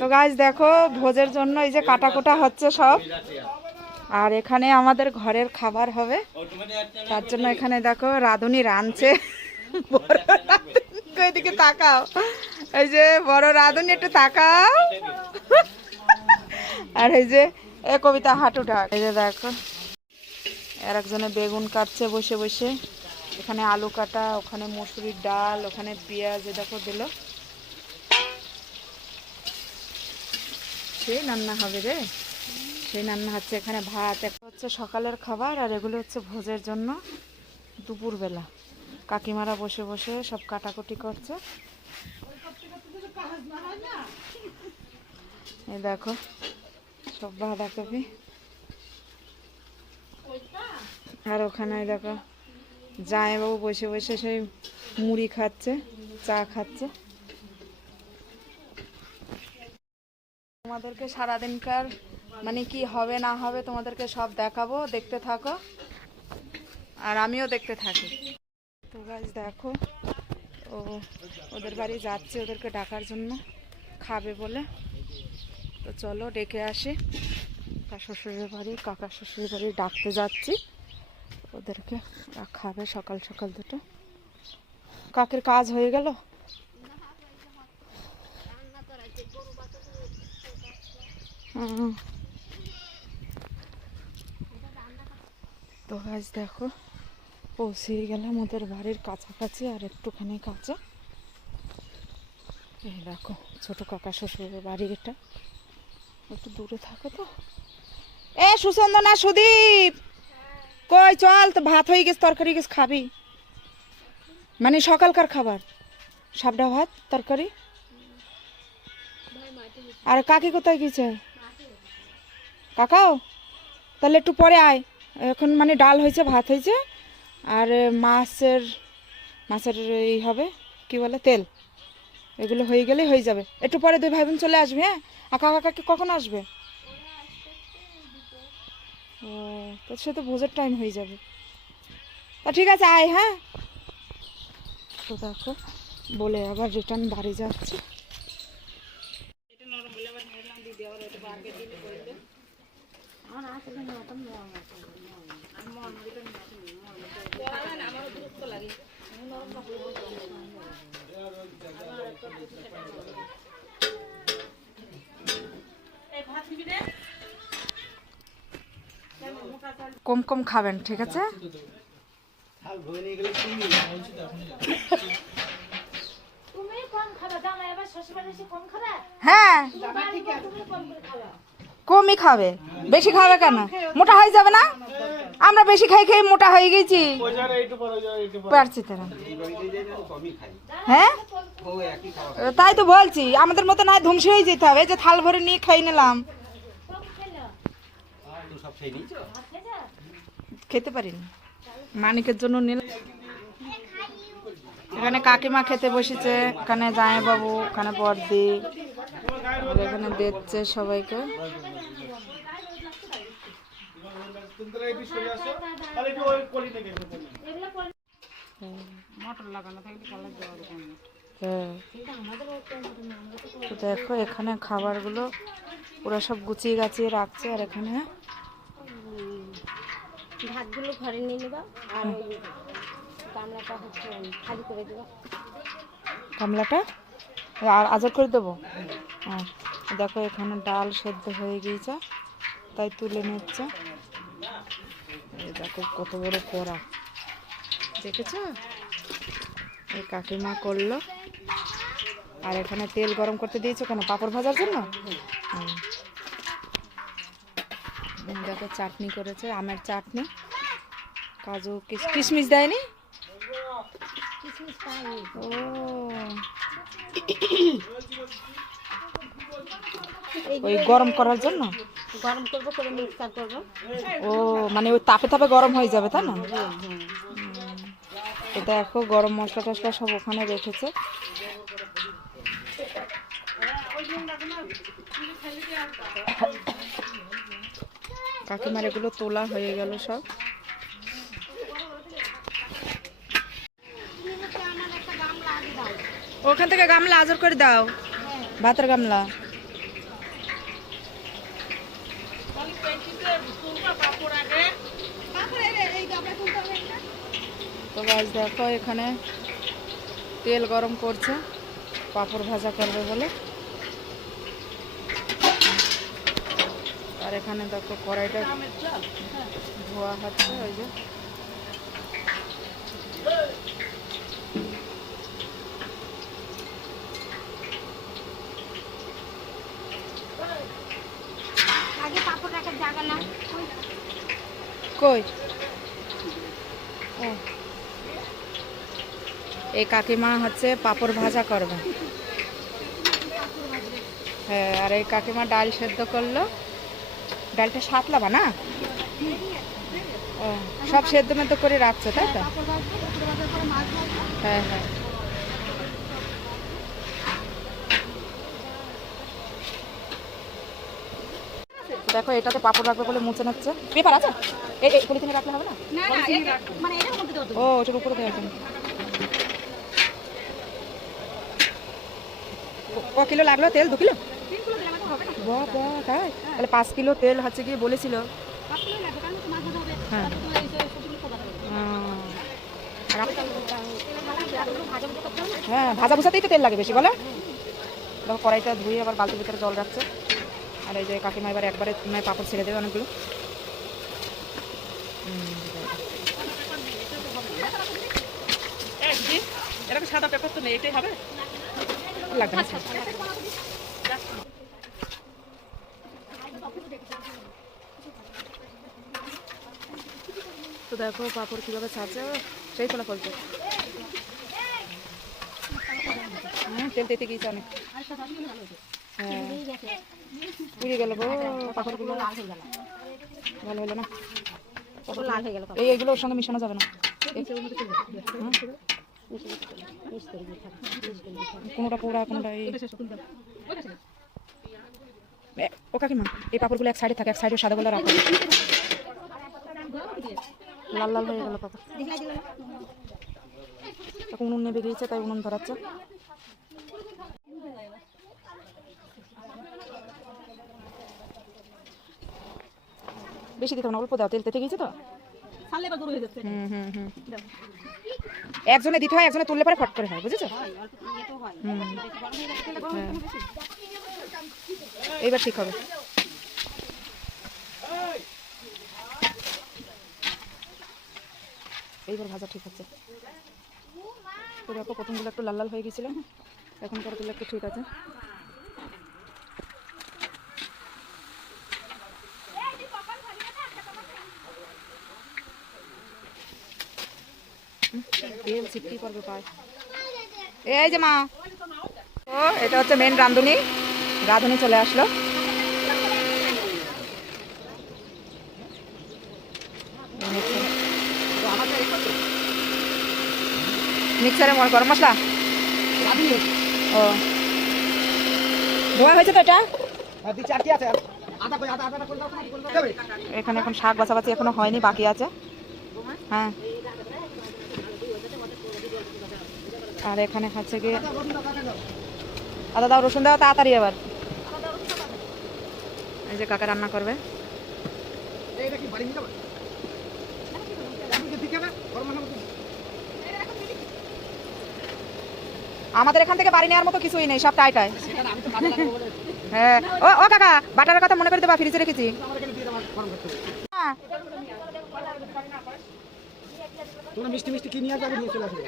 তো গাছ দেখো, ভোজের জন্য এই যে কাটা কোটা হচ্ছে সব। আর এখানে আমাদের ঘরের খাবার হবে। তার জন্য এখানে দেখো, রাঁধুনি রাঁধছে। এদিকে তাকাও। এই যে বড় রাঁধুনি, একটু তাকাও। আর এই যে এ কবিতা হাঁটু ঢাক এই যে দেখো আর একজনে বেগুন কাটছে বসে বসে। এখানে আলু কাটা, ওখানে মসুরির ডাল, ওখানে পেঁয়াজ, এ দেখো দিল। সেই রান্না হবে রে। সেই রান্না হচ্ছে এখানে ভাত একটা হচ্ছে সকালের খাবার, আর এগুলো হচ্ছে ভোজের জন্য দুপুরবেলা। কাকিমারা বসে বসে সব কাটাকুটি করছে। এই দেখো, সব বাঁধাকপি আর ওখানে দেখো, জামাইবাবু বসে বসে সেই মুড়ি খাচ্ছে, চা খাচ্ছে। তোমাদেরকে সারাদিনকার মানে কি হবে, না হবে, তোমাদেরকে সব দেখাবো, দেখতে থাকো। আর আমিও দেখতে থাকি। তো গাছ দেখো, ও ওদের বাড়ি যাচ্ছে, ওদেরকে ডাকার জন্য খাবে বলে। তো চলো, ডেকে আসি। কাকা শ্বশুরের বাড়ি কাকা শ্বশুরের বাড়ি ডাকতে যাচ্ছি। ওদেরকে খাবে সকাল সকাল দুটো। কাকের কাজ হয়ে গেল? তো গাছ দেখো পৌঁছে গেলাম ওদের বাড়ির কাছাকাছি আর একটুখানি কাছে। এই দেখো, ছোট কাকা শ্বশুরের বাড়ি এটা। একটু দূরে থাকো তো। এ, সুচন্দনা, সুদীপ! কই, চল, তো ভাত হয়ে গেছে, তরকারি গেছে, খাবি। মানে সকালকার খাবার। সাবডা ভাত, তরকারি। আর কাকি কোথায় গেছে? কাকাও, তাহলে একটু পরে আয়। এখন মানে ডাল হয়েছে, ভাত হয়েছে, আর মাছের মাছের এই হবে, কি বলে, তেল। এগুলো হয়ে গেলে হয়ে যাবে। একটু পরে দুই ভাই বোন চলে আসবে হ্যাঁ? আর কাকা কাকি কখন আসবে? ও, তো সে তো ভোজের টাইম হয়ে যাবে। তা ঠিক আছে, আয় হ্যাঁ? তো দেখো, বলে আবার রিটার্ন বাড়ি যাচ্ছে। কম কম খাবেন ঠিক আছে? হ্যাঁ। কমই খাবে। বেশি খাবে কেন? মোটা হয়ে যাবে না? আমরা বেশি খাই খেয়ে মোটা হয়ে গেছি। পারছি তারা। হ্যাঁ? তাই তো বলছি, আমাদের মতো না ধ্বংস হয়ে যেতে হবে। যে থাল ভরে নিয়ে খাই নিলাম। খেতে পারিনি। মানিকের জন্য নিলাম। এখানে কাকিমা খেতে বসেছে, এখানে জামাইবাবু ওখানে বর্দি এখানে দেখছে সবাইকে। তো দেখো এখানে খাবারগুলো ওরা সব গুছিয়ে গাছিয়ে রাখছে আর এখানে ভাতগুলো ঘরে নিয়ে নেবা আর ওই গামলাটা হচ্ছে খালি করে দেবা। গামলাটা? আর আজাদ করে দেবো? হ্যাঁ। দেখো এখানে ডাল সেদ্ধ হয়ে গিয়েছে তাই তুলে নিচ্ছে। দেখো কত বড় কড়া দেখেছ? এই কাকিমা করল। আর এখানে তেল গরম করতে দিয়েছ কেন? পাপড় ভাজার জন্য। দেখো চাটনি করেছে, আমের চাটনি। কাজু কিশ- কিশমিশ দেয়নি? ও। ওই গরম করার জন্য? গরম করব করে মিক্সার করব। ও মানে ওই তাপে তাপে গরম হয়ে যাবে তাই না। তো দেখো গরম মশলা টশলা সব ওখানে রেখেছে। কাকিমার এগুলো তোলা হয়ে গেল সব। ওখান থেকে গামলা আজর করে দাও। ভাতের গামলা? তো গাছ দেখো এখানে তেল গরম করছে। পাঁপড় ভাজা করবে বলে। আর এখানে দেখো কড়াইটা ধোয়া হচ্ছে, ওই যে আগে পাপড় রাখার জায়গা না কই? ও। এই কাকিমা হচ্ছে পাঁপড় ভাজা করবে। হ্যাঁ আর এই কাকিমা ডাল সেদ্ধ করল। ডালটা সাতলাবা না? ও, সব সেদ্ধ মেদ্ধ করে রাখছো, তাই তো? হ্যাঁ হ্যাঁ। দেখো এটাতে পাপড় রাখবে বলে মুছে নিচ্ছে। পেপার আছে? এই এই পলিথিনে রাখলে হবে না? না না মানে ও ওটার উপরে দেওয়া আছে। ক কিলো লাগল তেল? দু কিলো? তাই? তাহলে পাঁচ কিলো তেল হচ্ছে গিয়ে বলেছিল। হ্যাঁ। তারপর তো এই যে সবজিগুলো কোথা থেকে উম, আর আপ- ভাজা ভাজা করতে হবে না হ্যাঁ। ভাজা ভুষাতেই তো তেল লাগে বেশি বলো? দেখো কড়াইটা ধুয়ে আবার বালতির ভিতরে জল রাখছে। আর এই যে কাকিমা এবার একবারে মানে পাপড় ছেড়ে দেবে অনেকগুলো। এরকম সাদা পেপার তো নেই এটাই হবে? লাগবে না। তো দেখো পাপড় কীভাবে ছাড়ছে সেই ফোলা ফলছে তেল তেতে গিয়েছে অনেক। হ্যাঁ। পুড়ে গেল গো পাপড়গুলো লাল হয়ে গেল। ভালো হলো না? লাল হয়ে গেল এই এগুলো ওর সঙ্গে মিশানো যাবে না। কোনোটা পোড়া কোনোটা এই। ও কাকিমা এই পাপড়গুলো এক সাইডে থাকে এক সাইডে সাদাগুলো রাখো। লাল লাল হয়ে গেল পাপড় এখন উনুন নেবে গিয়েছে তাই উনুন ধরাচ্ছে। বেশি দিতে না অল্প দাও তেল তেতে গিয়েছে তো? একজনে দিতে হয় একজনে তুললে পরে ফট করে হয় বুঝেছ? হ্যাঁ এইবার ঠিক হবে। এইবার ভাজা ঠিক হচ্ছে তো দেখো প্রথমগুলো একটু লাল লাল হয়ে গেছিল এখন পরগুলো একটু ঠিক আছে। এই যে মা। ও, এটা হচ্ছে মেন রাঁধুনি। রাঁধুনি চলে আসলো। মিক্সারে মনে গরম মশলা? ও। ধোয়া হয়েছে তো এটা? এখানে এখন শাক বাছাবাছি এখনও হয়নি, বাকি আছে। হ্যাঁ। আর এখানে হচ্ছে গিয়ে আদা দাও, রসুন দাও, তাড়াতাড়ি এবার এই যে কাকা রান্না করবে। আমাদের এখান থেকে বাড়ি নেওয়ার মতো কিছুই নেই, সব টাই টাই হ্যাঁ। ও ও কাকা, বাটারের কথা মনে করে দেবা ফ্রিজে রেখেছি। হ্যাঁ তোমরা মিষ্টি মিষ্টি কি নিয়ে নিয়ে চলে আসবে?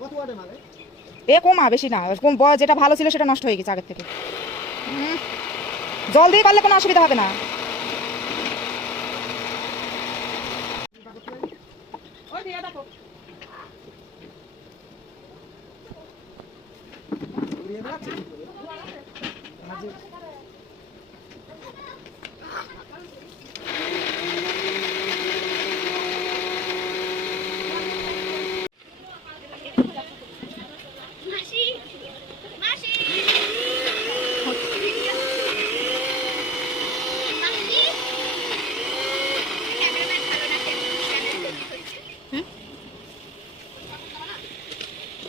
কত ওয়ার্ডে মালে এ কমা, বেশি না। কম যেটা ভালো ছিল সেটা নষ্ট হয়ে গেছে আগের থেকে। জল দিয়ে পারলে কোনো অসুবিধা হবে না ঘুরিয়ে বেড়াচ্ছে মাঝে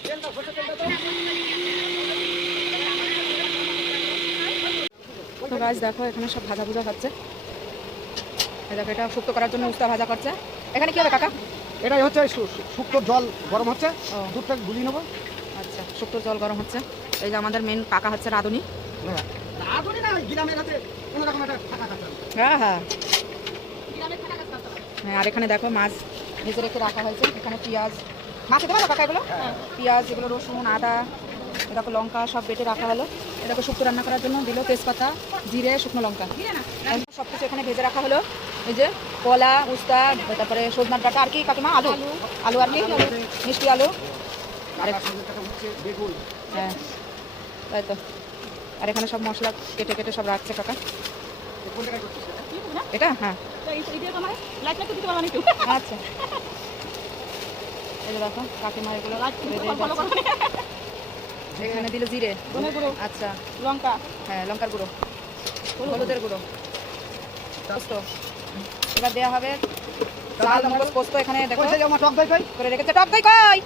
তেল দাও সরষের তেল দাও তো। তো গাছ দেখো এখানে সব ভাজা ভুজা খাচ্ছে এই দেখো এটা শুক্তো করার জন্য উস্তা ভাজা করছে। এখানে কি হবে কাকা? এটাই হচ্ছে শুক্তোর জল গরম হচ্ছে। ও। দুধটা গুলিয়ে নেব। আচ্ছা শুক্তোর জল গরম হচ্ছে। এই যে আমাদের মেন কাকা হচ্ছে রাঁধুনি। হ্যাঁ। হ্যাঁ হ্যাঁ। হ্যাঁ আর এখানে দেখো মাছ ভেজে রেখে রাখা হয়েছে। এখানে পেঁয়াজ। মাছ খেতে পারো কাকা এগুলো? পেঁয়াজ এগুলো রসুন আদা এরকম লঙ্কা সব বেটে রাখা হলো। এরকম শুক্তো রান্না করার জন্য দিল তেজপাতা জিরে শুকনো লঙ্কা। সব কিছু এখানে ভেজে রাখা হলো। এই যে কলা উস্তা তারপরে সজনার ডাটা আর কি কাকিমা? আলু। আলু। আর কি? মিষ্টি আলু। হ্যাঁ। তাই তো। আর এখানে সব মশলা কেটে কেটে সব রাখছে কাকা। এটা? হ্যাঁ। আচ্ছা। এই দেখো কাকিমা এগুলো। এখানে দিল জিরে। গুঁড়ো। আচ্ছা। লঙ্কা। হ্যাঁ লঙ্কার গুঁড়ো। হলুদের গুঁড়ো। পোস্ত। এবার দেওয়া হবে চাল মগজ পোস্ত এখানে দেখো। টক দই কই? করে রেখেছে। টক দই কই?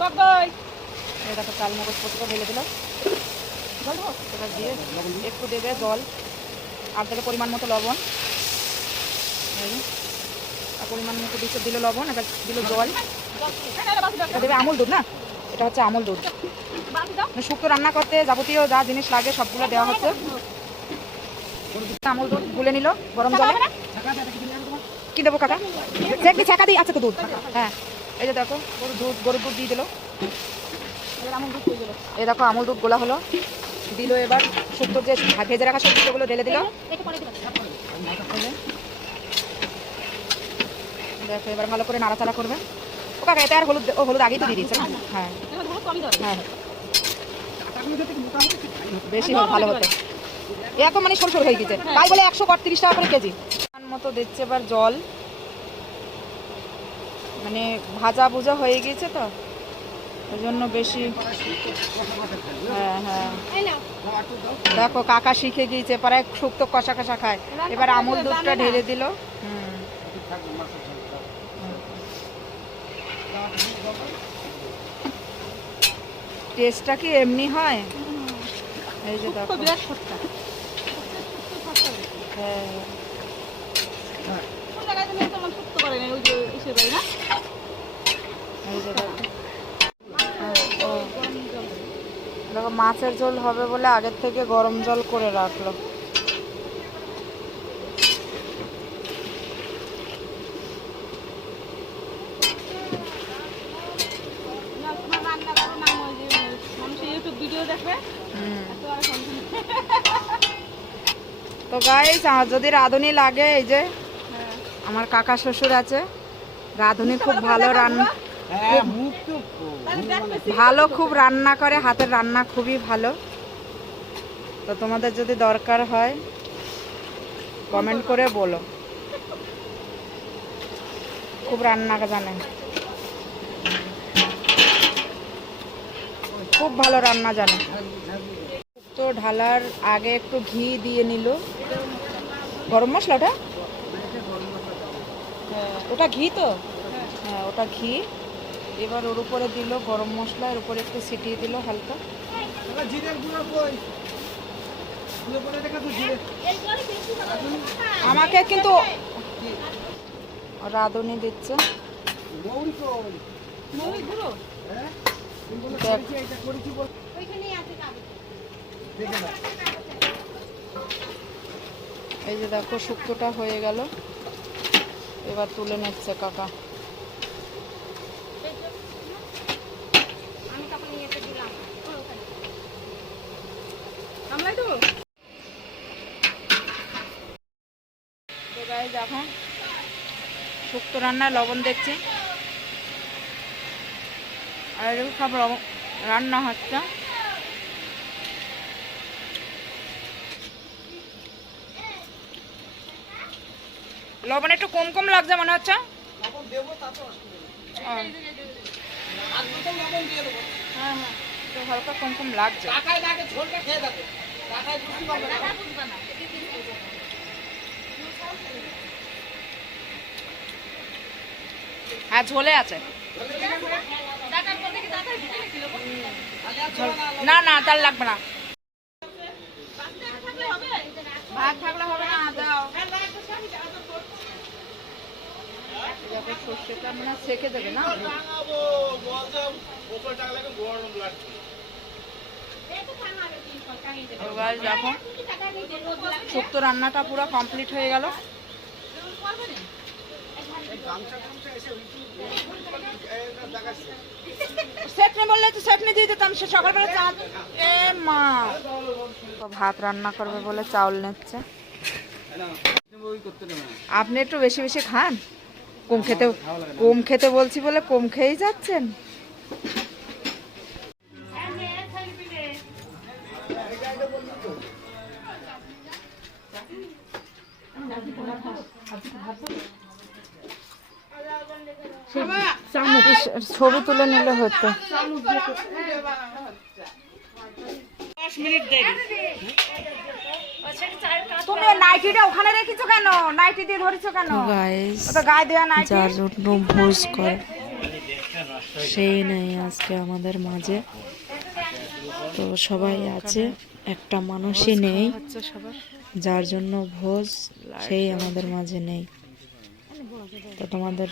টক দই। এই দেখো চাল মগজ পোস্ত ঢেলে দিল। এবার দিয়ে একটু দেবে জল। আর দেবে পরিমাণ মতো লবণ। পরিমাণ মতো দিচ্ছে দিল লবণ এবার দিল জল। দেবে আমুল দুধ না? এটা হচ্ছে আমুল দুধ। মানে শুক্তো রান্না করতে যাবতীয় যা জিনিস লাগে সবগুলো দেওয়া হচ্ছে। আমুল দুধ গুলে নিল গরম জলে। কি দেবো কাকা? কি ছাকা দিই আচ্ছা তো দুধ। হ্যাঁ এই যে দেখো গরুর দুধ গরুর দুধ দিয়ে দিল। এই দেখো আমুল দুধ গোলা হলো। দিল এবার শুক্তোর যে ভেজে রাখা শুক্তোগুলো ঢেলে দিল। দেখো এবার ভালো করে নাড়াচাড়া করবে। কাকা এতে আর হলুদ হলুদ আগেই তো দিয়ে দিয়েছে। হ্যাঁ। হ্যাঁ। বেশি হোক, ভালো হতো। এত মানে সরু সরু হয়ে গেছে। তাই বলে একশো তিরিশ টাকা করে কেজি। মতো দিচ্ছে এবার জল। মানে ভাজা ভুজা হয়ে গিয়েছে তো। ওই জন্য বেশি। হ্যাঁ হ্যাঁ। দেখো, কাকা শিখে গিয়েছে পরে শুক্তো কষা কষা খায়। এবার আমুল দুধটা ঢেলে দিল। হুম। টেস্টটা কি এমনি হয়? এই যে দেখো। বিরাট খরচা হ্যাঁ। এই যে দেখো। হ্যাঁ, মাছের ঝোল হবে বলে আগের থেকে গরম জল করে রাখল না তোমার রান্না করো না ওই যে মানুষ ইউটিউব ভিডিও দেখবে হুম তো গাইস যদি রাঁধুনি লাগে এই যে আমার কাকা শ্বশুর আছে রাঁধুনি খুব ভালো রান্না হ্যাঁ ভালো খুব রান্না করে হাতের রান্না খুবই ভালো। তো তোমাদের যদি দরকার হয় কমেন্ট করে বলো। খুব রান্না জানে। খুব ভালো রান্না জানে। ঢালার আগে একটু ঘি দিয়ে নিল। গরম মশলা ওটা ওটা ঘি তো? হ্যাঁ ওটা ঘি। এবার ওর উপরে দিল গরম মশলা এর উপরে একটু ছিটিয়ে দিল হালকা। আমাকে কিন্তু রাঁধুনি দিচ্ছে। হ্যাঁ? দেখ। করেছি এটা করেছি বল দেখে না এই যে দেখো, শুক্তোটা হয়ে গেল। এবার তুলে নিচ্ছে কাকা। তো শুক্তো রান্নায় লবণ দেখছি। আর এরকম সব রান্না হচ্ছে। লবণ একটু কম কম লাগছে মনে হচ্ছে। হ্যাঁ হ্যাঁ। একটু হালকা কম কম লাগছে। হ্যাঁ ঝোলে আছে। না না তার লাগবে না। ভাত থাকলে হবে না দাও দেখো সর্ষেটা মানে সেকে দেবে না? দেখো শুক্তো রান্নাটা পুরো কমপ্লিট হয়ে গেল। সেটনি বললে তো সেটনি দিয়ে দিতাম সে সকালবেলা চা এ মা। তো ভাত রান্না করবে বলে চাউল নিচ্ছে। আপনি একটু বেশি বেশি খান? কম খেতে কম খেতে বলছি বলে কম খেয়েই যাচ্ছেন? ছবি তুলে নিলে হতো। তুমি নাইটিটা ওখানে রেখেছো কেন? নাইটি দিয়ে ধরেছো কেন? গাইস গায়ে দেওয়া নাইটি। যার জন্য ভোজ করে সেই নেই আজকে আমাদের মাঝে। তো সবাই আছে একটা মানুষই নেই। যার জন্য ভোজ সেই আমাদের মাঝে নেই। তো তোমাদের